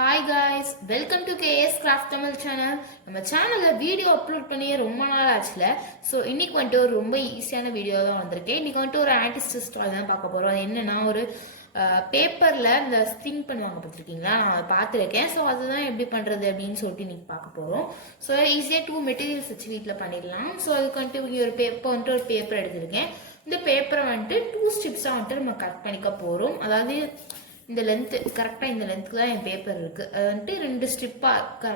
Hi guys, welcome to KS craft Tamil channel. நம்ம சேனலில் video upload பண்ணியே ரொம்ப நாள் ஆச்சுல. ஸோ இன்னைக்கு வந்துட்டு ஒரு ரொம்ப ஈஸியான வீடியோ தான் வந்திருக்கேன். இன்னைக்கு வந்துட்டு ஒரு ஆர்டிஸ்ட் டாய் தான் பார்க்க போகிறோம். அது என்னன்னா ஒரு பேப்பரில் இந்த ஸ்டிங் பண்ணுவாங்க பார்த்துருக்கீங்களா, நான் அதை பார்த்துருக்கேன். ஸோ அதுதான் எப்படி பண்ணுறது அப்படின்னு சொல்லிட்டு இன்னைக்கு பார்க்க போகிறோம். ஸோ ஈஸியாக 2 மெட்டீரியல்ஸ் வச்சு வீட்டில் பண்ணிடலாம். ஸோ அதுக்கு வந்துட்டு ஒரு பேப்பர் எடுத்திருக்கேன். இந்த பேப்பரை வந்துட்டு 2 ஸ்ட்ரிப்ஸாக வந்துட்டு நம்ம கட் பண்ணிக்க போகிறோம். அதாவது இந்த லென்த்து கரெக்டாக இந்த லென்த்துக்கு தான் என் பேப்பர் இருக்குது. அது வந்துட்டு 2 ஸ்ட்ரிப்பாக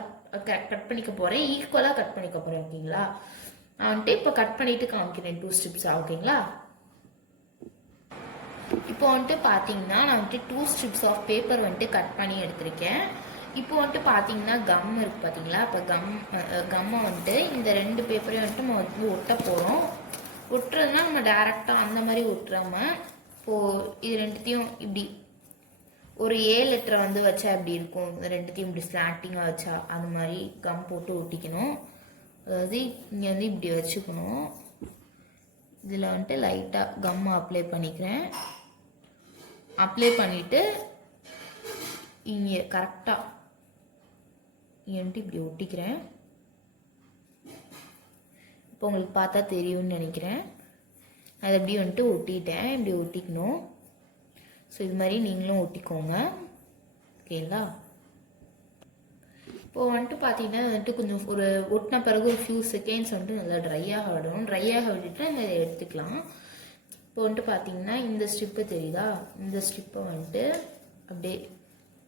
கட் பண்ணிக்க போகிறேன். ஈக்குவலாக கட் பண்ணிக்க போகிறேன். ஓகேங்களா, நான் வந்துட்டு இப்போ கட் பண்ணிட்டு காமிக்கிறேன் 2 ஸ்ட்ரிப்ஸாக. ஓகேங்களா, இப்போ வந்துட்டு பார்த்தீங்கன்னா நான் வந்துட்டு 2 ஸ்ட்ரிப்ஸ் ஆஃப் பேப்பர் வந்துட்டு கட் பண்ணி எடுத்திருக்கேன். இப்போ வந்துட்டு பார்த்தீங்கன்னா கம் இருக்குது பார்த்தீங்களா. இப்போ கம்மை வந்துட்டு இந்த 2 பேப்பரையும் வந்துட்டு நம்ம வந்து ஒட்ட போகிறோம். ஒட்டுறதுனா நம்ம டேரெக்டாக அந்த மாதிரி ஒட்டுறாமல் இப்போது இது ரெண்டுத்தையும் இப்படி ஒரு ஏ லெட்டரை வந்து வச்சா எப்படி இருக்கும், ரெண்டுத்தையும் இப்படி ஸ்லாட்டிங்காக வச்சா அது மாதிரி கம் போட்டு ஒட்டிக்கணும். அதாவது இங்கே வந்து இப்படி வச்சுக்கணும். இதில் வந்துட்டு லைட்டாக கம் அப்ளை பண்ணிக்கிறேன். அப்ளை பண்ணிவிட்டு இங்கே கரெக்டாக இங்கே வந்துட்டு இப்படி ஒட்டிக்கிறேன். இப்போ உங்களுக்கு பார்த்தா தெரியும்னு நினைக்கிறேன். அதை எப்படி வந்துட்டு ஒட்டிட்டேன். இப்படி ஒட்டிக்கணும். ஸோ இது மாதிரி நீங்களும் ஒட்டிக்கோங்க. ஓகேங்களா, இப்போது வந்துட்டு பார்த்தீங்கன்னா வந்துட்டு கொஞ்சம் ஒரு ஒட்டின பிறகு ஒரு ஃபியூ செகண்ட்ஸ் வந்துட்டு நல்லா ட்ரையாக விடணும். ட்ரையாக விட்டுட்டு நம்ம இதை எடுத்துக்கலாம். இப்போ வந்துட்டு பார்த்தீங்கன்னா இந்த ஸ்ட்ரிப்பு தெரியுதா, இந்த ஸ்ட்ரிப்பை வந்துட்டு அப்படியே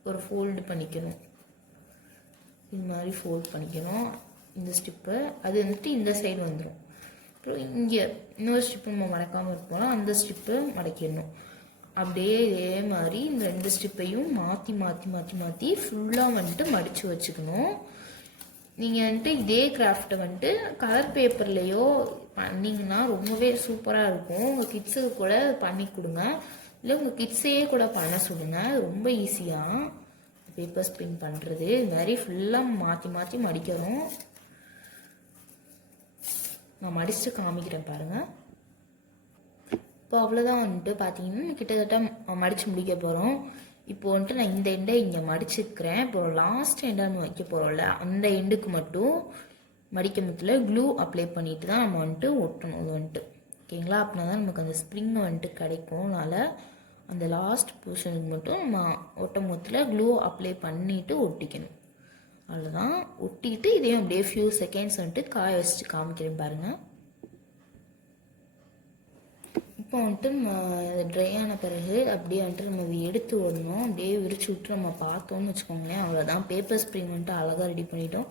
ஒரு ஃபோல்டு பண்ணிக்கணும். இது மாதிரி ஃபோல்ட் பண்ணிக்கணும் இந்த ஸ்ட்ரிப்பை. அது வந்துட்டு இந்த சைடு வந்துடும். அப்புறம் இங்கே இன்னொரு ஸ்ட்ரிப்பு நம்ம மடக்காமல் இருப்போம், அந்த ஸ்ட்ரிப்பு மடக்கிடணும். அப்படியே இதே மாதிரி இந்த 2 ஸ்ட்ரிப்பையும் மாற்றி மாற்றி மாற்றி மாற்றி ஃபுல்லாக வந்துட்டு மடித்து வச்சுக்கணும். நீங்கள் வந்துட்டு இதே கிராஃப்டை வந்துட்டு கலர் பேப்பர்லேயோ பண்ணிங்கன்னா ரொம்பவே சூப்பராக இருக்கும். உங்கள் கிட்ஸுக்கு கூட பண்ணி கொடுங்க, இல்லை உங்கள் கிட்ஸையே கூட பண்ண சொல்லுங்கள். ரொம்ப ஈஸியாக பேப்பர் ஸ்பின் பண்ணுறது. இது மாதிரி ஃபுல்லாக மாற்றி மாற்றி மடிக்கிறோம். நான் மடிச்சுட்டு காமிக்கிறேன் பாருங்கள். இப்போ அவ்வளோதான் வந்துட்டு பார்த்தீங்கன்னா கிட்டத்தட்ட மடித்து முடிக்க போகிறோம். இப்போ வந்துட்டு நான் இந்த எண்டை இங்கே மடிச்சுக்கிறேன். இப்போ லாஸ்ட் எண்டாக நம்ம வைக்க போகிறோம்ல, அந்த எண்டுக்கு மட்டும் மடிக்க முத்தில் க்ளூ அப்ளை பண்ணிட்டு தான் நம்ம வந்துட்டு ஒட்டணும். அது வந்துட்டு ஓகேங்களா, அப்படின்னா தான் நமக்கு அந்த ஸ்ப்ரிங் வந்துட்டு கிடைக்கும். அதனால் அந்த லாஸ்ட் போர்ஷனுக்கு மட்டும் நம்ம ஒட்ட முத்தில் க்ளூ அப்ளை பண்ணிவிட்டு ஒட்டிக்கணும். அவ்வளோதான். ஒட்டிட்டு இதையும் அப்படியே ஃபியூ செகண்ட்ஸ் வந்துட்டு காய வச்சுட்டு காமிக்கிறேன் பாருங்கள். இப்போ வந்துட்டு ட்ரை ஆன பிறகு அப்படியே வந்துட்டு நம்ம எடுத்து விடணும். அப்படியே விரிச்சு விட்டு நம்ம பார்த்தோன்னு வச்சுக்கோங்களேன், அவ்வளோதான். பேப்பர் ஸ்ப்ரிங் வந்துட்டு அழகாக ரெடி பண்ணிட்டோம்.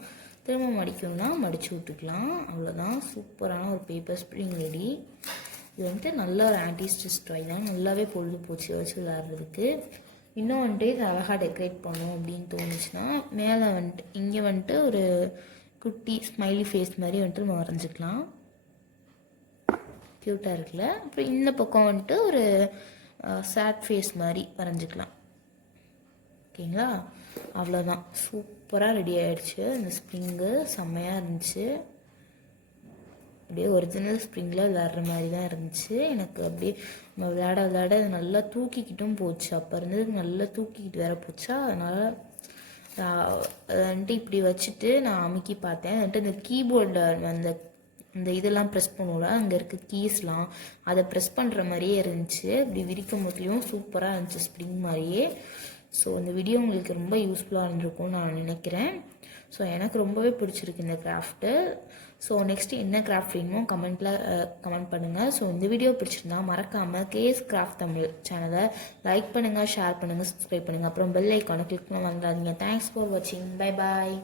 திரும்ப மடிக்கணும்னா மடித்து விட்டுக்கலாம். அவ்வளோதான், சூப்பரான ஒரு பேப்பர் ஸ்ப்ரிங் ரெடி. இது வந்துட்டு நல்ல ஒரு ஆர்டிஸ்ட் டாய் தான். நல்லாவே பொழுது போச்சு வச்சு விளையாடுறதுக்கு. இன்னும் வந்துட்டு இது அழகாக டெக்கரேட் பண்ணணும் அப்படின்னு தோணுச்சுன்னா மேலே வந்துட்டு இங்கே வந்துட்டு ஒரு குட்டி ஸ்மைலி ஃபேஸ் மாதிரி வந்துட்டு நம்ம வரைஞ்சிக்கலாம். க்யூட்டாக இருக்குல்ல. அப்புறம் இந்த பக்கம் வந்துட்டு ஒரு சேட் ஃபேஸ் மாதிரி வரைஞ்சிக்கலாம். ஓகேங்களா, அவ்வளோதான். சூப்பராக ரெடி ஆகிடுச்சு. இந்த ஸ்ப்ரிங்கு செம்மையாக இருந்துச்சு. அப்படியே ஒரிஜினல் ஸ்ப்ரிங்கில் விளையாடுற மாதிரி தான் இருந்துச்சு. எனக்கு அப்படியே நம்ம விளையாட விளையாட நல்லா தூக்கிக்கிட்டும் போச்சு. அப்போ இருந்தது நல்லா தூக்கிக்கிட்டு வேற போச்சா, அதனால் வந்துட்டு இப்படி வச்சுட்டு நான் அமுக்கி பார்த்தேன். வந்துட்டு இந்த கீபோர்டில் இந்த இதெல்லாம் ப்ரெஸ் பண்ணுவோம்ல, அங்கே இருக்க கீஸ்லாம் அதை ப்ரெஸ் பண்ணுற மாதிரியே இருந்துச்சு. இப்படி விரிக்கும் போதுலேயும் சூப்பராக இருந்துச்சு ஸ்ப்ரிங் மாதிரியே. ஸோ இந்த வீடியோ உங்களுக்கு ரொம்ப யூஸ்ஃபுல்லாக இருந்திருக்கும்னு நான் நினைக்கிறேன். ஸோ எனக்கு ரொம்பவே பிடிச்சிருக்கு இந்த கிராஃப்ட்டு. ஸோ நெக்ஸ்ட்டு என்ன கிராஃப்ட் வேணுமோ கமெண்ட் பண்ணுங்கள். ஸோ இந்த வீடியோ பிடிச்சிருந்தா மறக்காமல் கேஎஸ் கிராஃப்ட் தமிழ் சேனலை லைக் பண்ணுங்கள், ஷேர் பண்ணுங்கள், சப்ஸ்கிரைப் பண்ணுங்கள். அப்புறம் பெல் ஐக்கானை கிளிக் பண்ண வந்துடாதீங்க. தேங்க்ஸ் ஃபார் வாட்சிங். Bye bye.